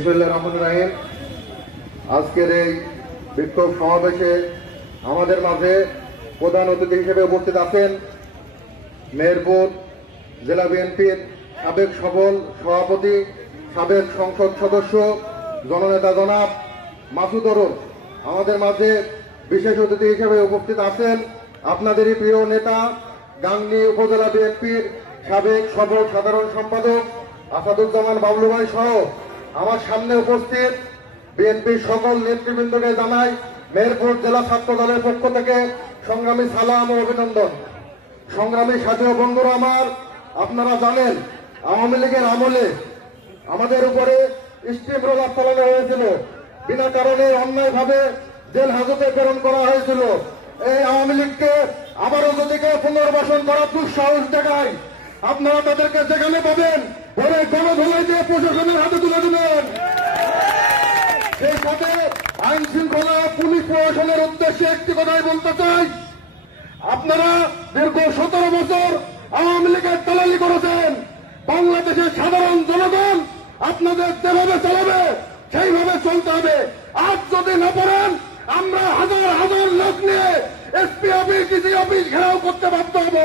বিসমিল্লাহির রহমানির রহিম। আজকের এই বিক্ষোভ সমাবেশে আমাদের মাঝে প্রধান অতিথি হিসেবে উপস্থিত আছেন মেহেরপুর জেলা বিএনপির সাবেক সফল সভাপতি, সাবেক সংসদ সদস্য, জননেতা জনাব মাসুদ অরুণ। আমাদের মাঝে বিশেষ অতিথি হিসেবে উপস্থিত আছেন আপনাদেরই প্রিয় নেতা, গাংনী উপজেলা বিএনপির সাবেক সফল সাধারণ সম্পাদক আসাদুজ্জামান বাবলু ভাই সহ আমার সামনে উপস্থিত বিএনপির সকল নেতৃবৃন্দকে জানাই মেহেরপুর জেলা ছাত্র দলের পক্ষ থেকে সংগ্রামী সালাম ও অভিনন্দন। সংগ্রামী সাথী ও বন্ধুরা আমার, আপনারা জানেন আওয়ামী লীগের আমলে আমাদের উপরে স্টিম রোলার চালানো হয়েছিল, বিনা কারণে অন্যায়ভাবে জেল হাজতে প্রেরণ করা হয়েছিল। এই আওয়ামী লীগকে আবারও যদি কেউ পুনর্বাসন করার দুঃসাহস দেখায়, আপনারা তাদেরকে যেখানে পাবেন ধরে গণধোলাই দিয়ে প্রশাসনের হাতে তুলে দেবেন। সেই সাথে আইন শৃঙ্খলা পুলিশ প্রশাসনের উদ্দেশ্যে একটি কথাই বলতে চাই, আপনারা দীর্ঘ 17 বছর আওয়ামী লীগের দালালি করেছেন। বাংলাদেশের সাধারণ জনগণ আপনাদের যেভাবে চালাবে সেইভাবে চলতে হবে। আজ যদি না পারেন, আমরা হাজার হাজার লোক নিয়ে এসপি অফিস, ডিসি অফিস ঘেরাও করতে বাধ্য হব।